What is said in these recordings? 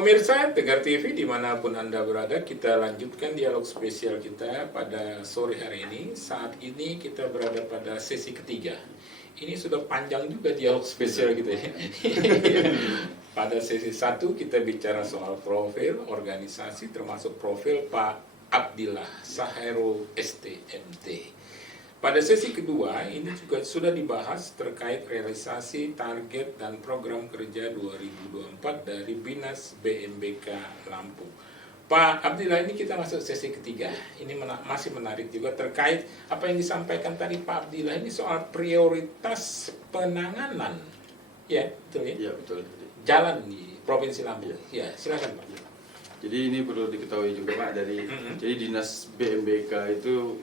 Pemirsa Tegar TV dimanapun Anda berada, kita lanjutkan dialog spesial kita pada sore hari ini. Saat ini kita berada pada sesi ketiga. Ini sudah panjang juga dialog spesial gitu ya. Pada sesi 1 kita bicara soal profil organisasi, termasuk profil Pak Abdillah Sahairul STMT. Pada sesi kedua ini juga sudah dibahas terkait realisasi target dan program kerja 2024 dari Binas BMBK Lampung. Pak Abdillah, ini kita masuk sesi ketiga. Ini masih menarik juga terkait apa yang disampaikan tadi Pak Abdillah ini soal prioritas penanganan. Ya, betul ya? Iya, betul. Jalan di Provinsi Lampung. Ya, silakan Pak. Jadi ini perlu diketahui juga Pak jadi Dinas BMBK itu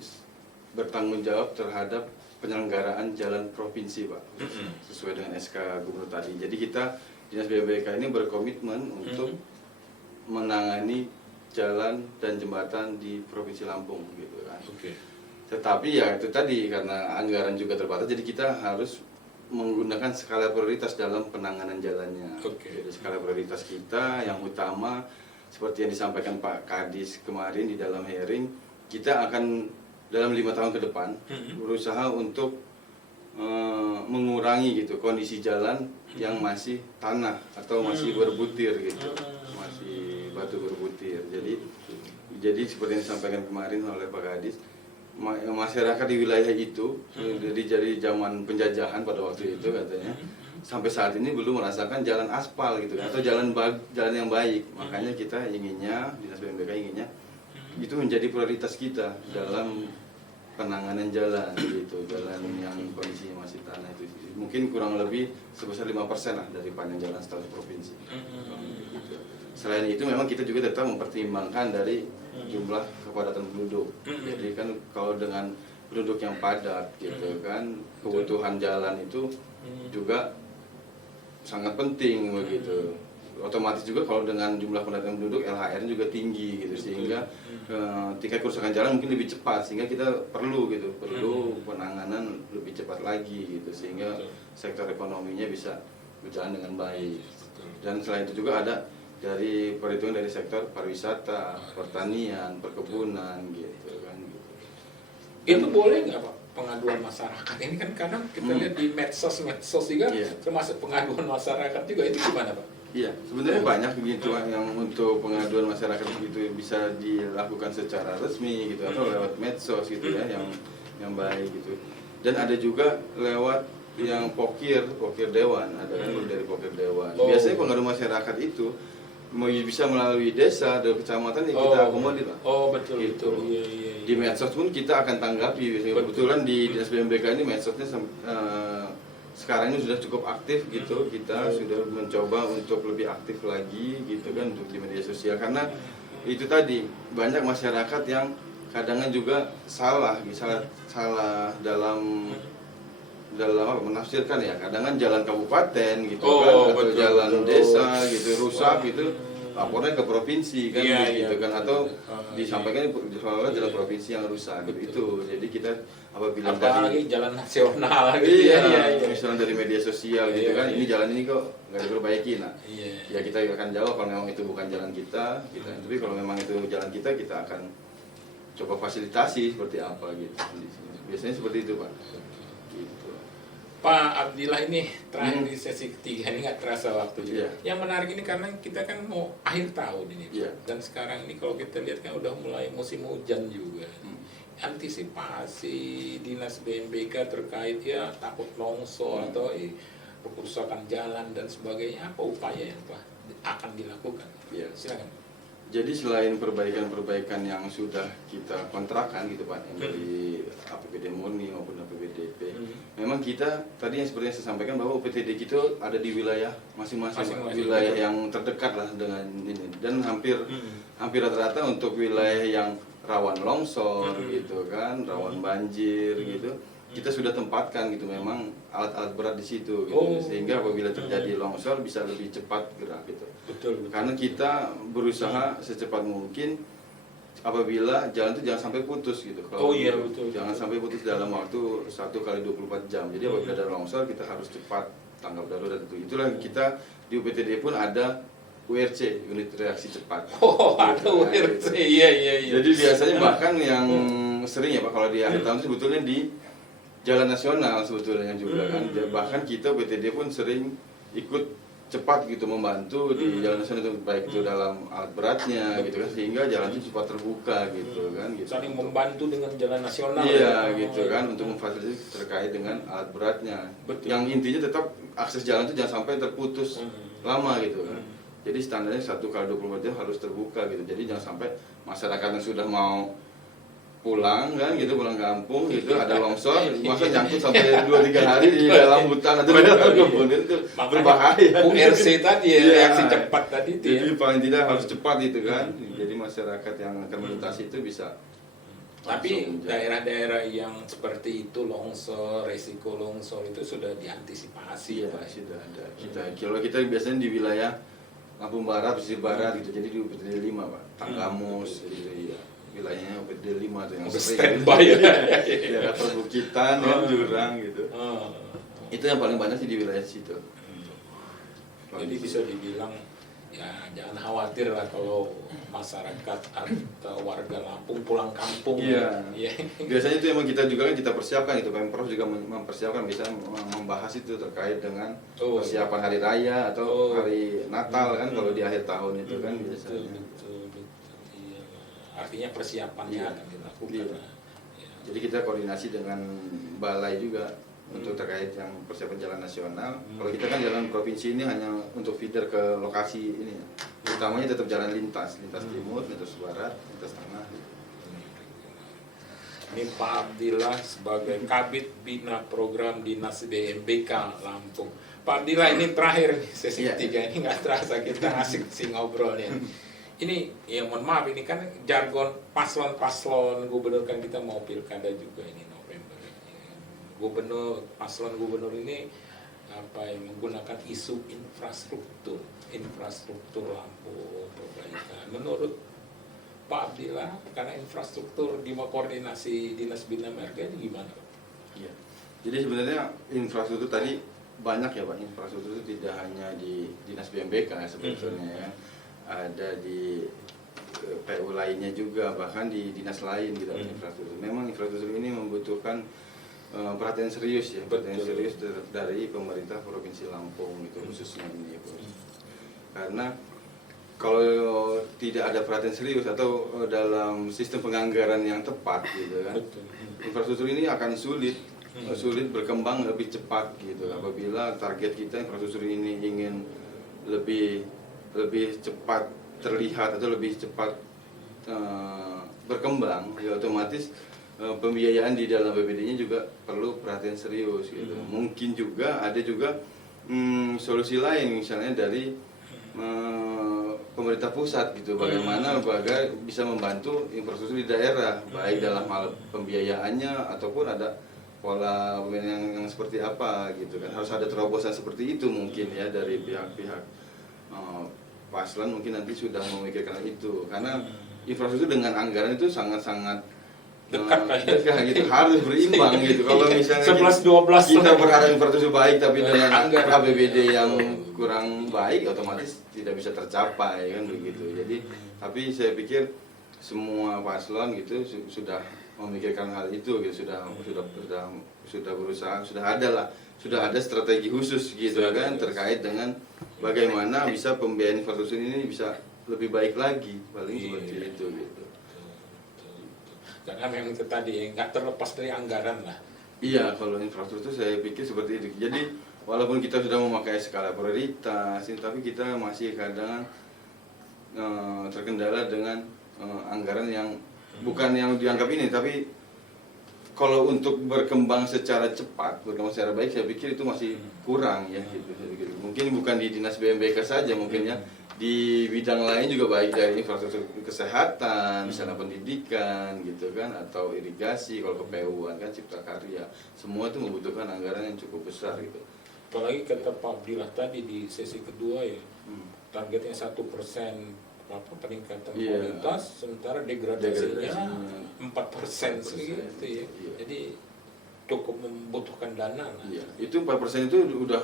bertanggung jawab terhadap penyelenggaraan jalan provinsi Pak, sesuai dengan SK Gubernur tadi. Jadi kita Dinas BMBK ini berkomitmen untuk menangani jalan dan jembatan di Provinsi Lampung gitu kan. Tetapi ya itu tadi karena anggaran juga terbatas, jadi kita harus menggunakan skala prioritas dalam penanganan jalannya. Jadi skala prioritas kita yang utama seperti yang disampaikan Pak Kadis kemarin di dalam hearing, kita akan dalam 5 tahun ke depan berusaha untuk mengurangi gitu kondisi jalan yang masih tanah atau masih berbutir gitu, masih batu berbutir. Jadi seperti yang disampaikan kemarin oleh Pak Kadis, masyarakat di wilayah itu dari zaman penjajahan pada waktu itu katanya sampai saat ini belum merasakan jalan aspal gitu atau jalan yang baik. Makanya kita inginnya, Dinas BMBK inginnya itu menjadi prioritas kita dalam penanganan jalan gitu, jalan yang kondisinya masih tanah itu mungkin kurang lebih sebesar 5% lah dari panjang jalan status provinsi. Selain itu memang kita juga tetap mempertimbangkan dari jumlah kepadatan penduduk. Jadi kan kalau dengan penduduk yang padat gitu kan, kebutuhan jalan itu juga sangat penting begitu. Otomatis juga kalau dengan jumlah kepadatan penduduk LHR juga tinggi gitu, sehingga tingkat kerusakan jalan mungkin lebih cepat, sehingga kita perlu penanganan lebih cepat lagi gitu, sehingga sektor ekonominya bisa berjalan dengan baik. Dan selain itu juga ada dari perhitungan dari sektor pariwisata, pertanian, perkebunan gitu kan. Itu boleh nggak Pak pengaduan masyarakat? Ini kan kadang kita lihat di medsos juga termasuk pengaduan masyarakat juga, itu gimana Pak? Iya, sebenarnya banyak begitu yang untuk pengaduan masyarakat begitu bisa dilakukan secara resmi gitu atau lewat medsos gitu ya yang baik gitu. Dan ada juga lewat yang pokir dewan, ada kan dari pokir dewan. Biasanya pengaduan masyarakat itu bisa melalui desa dan kecamatan yang kita akomodir Pak. Betul gitu. Iya. Di medsos pun kita akan tanggapi. Kebetulan di Dinas BMBK ini medsosnya sekarang ini sudah cukup aktif gitu. Kita sudah mencoba untuk lebih aktif lagi gitu kan untuk di media sosial, karena itu tadi banyak masyarakat yang kadangnya juga salah dalam apa, menafsirkan ya, kadang jalan kabupaten gitu kan atau jalan desa gitu rusak gitu, lapornya ke provinsi kan gitu kan, atau disampaikan soalnya jalan provinsi yang rusak gitu. Jadi kita apabila apalagi jalan nasional gitu misalnya dari media sosial gitu kan, ini jalan ini kok nggak diperbaiki, ya kita akan jawab kalau memang itu bukan jalan kita. Tapi kalau memang itu jalan kita akan coba fasilitasi seperti apa gitu. Biasanya seperti itu Pak. Gitu. Pak Abdillah, ini terakhir di sesi ketiga ini nggak terasa waktu juga. Yang menarik ini karena kita kan mau akhir tahun ini, dan sekarang ini kalau kita lihat kan udah mulai musim hujan juga. Antisipasi Dinas BMBK terkait takut longsor atau kerusakan jalan dan sebagainya, apa upaya yang akan dilakukan? Silakan. Jadi selain perbaikan-perbaikan yang sudah kita kontrakkan gitu Pak, yang dari APBD murni maupun APBDP, memang kita tadi yang seperti yang saya sampaikan bahwa UPTD kita ada di wilayah masing-masing wilayah yang terdekat lah dengan ini, dan hampir rata-rata untuk wilayah yang rawan longsor gitu kan, rawan banjir gitu, kita sudah tempatkan gitu memang alat-alat berat di situ gitu, sehingga apabila terjadi longsor bisa lebih cepat gerak gitu. Betul. Karena kita berusaha secepat mungkin apabila jalan itu jangan sampai putus gitu. Betul. Jangan sampai putus dalam waktu 1x24 jam. Jadi apabila ada longsor kita harus cepat tanggap darurat itu. Itulah kita di UPTD pun ada URC, unit reaksi cepat. Oh, ada Gitu, URC, gitu. iya. Jadi biasanya bahkan yang sering ya Pak, kalau di akhir tahun sebetulnya di jalan nasional sebetulnya juga kan. Bahkan kita PTD pun sering ikut cepat gitu membantu di jalan nasional itu, baik itu dalam alat beratnya gitu kan, sehingga jalan itu cepat terbuka gitu kan, gitu. Saling membantu dengan jalan nasional. Iya gitu kan, untuk memfasilitasi terkait dengan alat beratnya. Betul. Yang intinya tetap akses jalan itu jangan sampai terputus lama gitu kan. Jadi standarnya 1 kali 24 jam harus terbuka gitu. Jadi jangan sampai masyarakat yang sudah mau pulang kan gitu, pulang kampung gitu, ada longsor, masa nyangkut sampai 2-3 hari di dalam hutan atau di dalam kebun, itu berbahaya. URC tadi ya, Iya. reaksi cepat tadi itu ya. Jadi paling tidak harus cepat itu kan. Jadi masyarakat yang akan melintasi itu bisa. Tapi langsung jalan. daerah-daerah yang seperti itu longsor, resiko longsor itu sudah diantisipasi Iya, Pak. sudah ada. Kalau kita biasanya di wilayah Lampung Barat, pesisir barat gitu. Jadi di UPTD 5, Pak. Tanggamus gitu ya. Wilayahnya UPTD 5 tuh yang Udah sering. standby ya. Daerah perbukitan ya, jurang gitu. Oh. Itu yang paling banyak sih di wilayah situ. Jadi bisa dibilang ya jangan khawatir lah kalau masyarakat atau warga Lampung pulang kampung. Iya. Iya. Biasanya itu emang kita juga kan kita persiapkan itu, Pemprov juga mempersiapkan, bisa membahas itu terkait dengan Oh. persiapan hari raya atau Oh. hari Natal kan, kalau di akhir tahun itu kan biasanya. Betul. Iya. Artinya persiapannya Iya. akan dilakukan. Iya. Ya. Jadi kita koordinasi dengan balai juga untuk terkait yang persiapan jalan nasional. Kalau kita kan jalan provinsi ini hanya untuk feeder ke lokasi ini, utamanya tetap jalan lintas timur, lintas barat, lintas tengah. Ini Pak Abdillah sebagai Kabid Bina Program Dinas BMBK Lampung. Pak Abdillah, ini terakhir nih, sesi Iya. ketiga, ini nggak terasa kita asik sih ngobrolnya. Ini ya mohon maaf, ini kan jargon paslon-paslon gubernur, kan kita mau pilkada juga ini November. Gubernur, paslon gubernur ini apa yang menggunakan isu infrastruktur Lampung, perbaikan. Menurut Pak Abdillah, karena infrastruktur di koordinasi Dinas Bina Marga ini gimana? Iya. Jadi sebenarnya infrastruktur tadi banyak ya Pak. Infrastruktur itu tidak hanya di Dinas BMBK sebetulnya ya. Ada di PU lainnya juga, bahkan di dinas lain gitu infrastruktur. Memang infrastruktur ini membutuhkan perhatian serius ya, perhatian serius dari pemerintah Provinsi Lampung itu khususnya ini ya, Bos. Karena kalau tidak ada perhatian serius atau dalam sistem penganggaran yang tepat gitu kan, infrastruktur ini akan sulit berkembang lebih cepat gitu. Apabila target kita infrastruktur ini ingin lebih cepat terlihat atau lebih cepat berkembang, ya otomatis pembiayaan di dalam BPD-nya juga perlu perhatian serius gitu. Mungkin juga ada solusi lain, misalnya dari pemerintah pusat gitu, bagaimana bisa membantu infrastruktur di daerah, baik dalam hal pembiayaannya ataupun ada pola pembiayaan yang seperti apa gitu kan. Harus ada terobosan seperti itu mungkin ya dari pihak-pihak paslon, mungkin nanti sudah memikirkan itu, karena infrastruktur dengan anggaran itu sangat-sangat dekat gitu, harus berimbang gitu. Kalau misalnya 11-12 kita berharap infrastruktur baik tapi dengan APBD yang kurang baik, otomatis tidak bisa tercapai kan begitu. Jadi tapi saya pikir semua paslon gitu sudah memikirkan hal itu gitu, sudah berusaha, sudah ada strategi khusus gitu kan terkait dengan bagaimana bisa pembiayaan infrastruktur ini bisa lebih baik lagi, paling seperti itu gitu. Karena memang itu tadi nggak terlepas dari anggaran lah. Iya, kalau infrastruktur saya pikir seperti itu. Jadi walaupun kita sudah memakai skala prioritas, tapi kita masih kadang terkendala dengan anggaran yang bukan yang dianggap ini, tapi kalau untuk berkembang secara cepat, berkembang secara baik, saya pikir itu masih kurang ya gitu. Mungkin bukan di Dinas BMBK saja, mungkin ya di bidang lain juga, baik dari infrastruktur kesehatan, misalnya pendidikan gitu kan, atau irigasi, kalau ke PU kan Cipta Karya, semua itu membutuhkan anggaran yang cukup besar gitu. Apalagi kata Pak Abdillah tadi di sesi kedua ya, targetnya 1% peningkatan kualitas, sementara degradasinya 4% segitu ya. Jadi cukup membutuhkan dana lah. Iya, itu 4% itu udah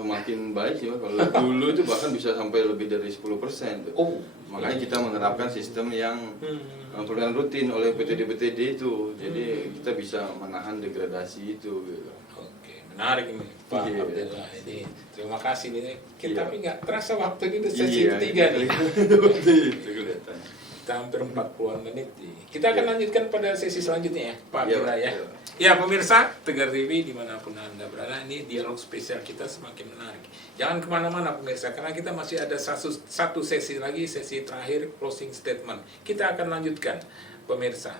makin baik sih, Mas. Kalau dulu itu bahkan bisa sampai lebih dari 10% tuh. Oh, Makanya kita menerapkan sistem yang pemeliharaan rutin oleh PTD-PTD itu. Jadi kita bisa menahan degradasi itu gitu. Oke, menarik ini Pak Iya. Abdullah. Ini terima kasih nih. Iya. Tapi nggak terasa waktu ini udah sesi ketiga nih. Itu kelihatan. Kita hampir 40-an menit nih. Kita akan lanjutkan pada sesi selanjutnya ya, Pak Iya, Abdullah ya. iya. Ya pemirsa, Tegar TV dimanapun Anda berada, ini dialog spesial kita semakin menarik. Jangan kemana-mana pemirsa, karena kita masih ada satu sesi lagi, sesi terakhir closing statement. Kita akan lanjutkan pemirsa.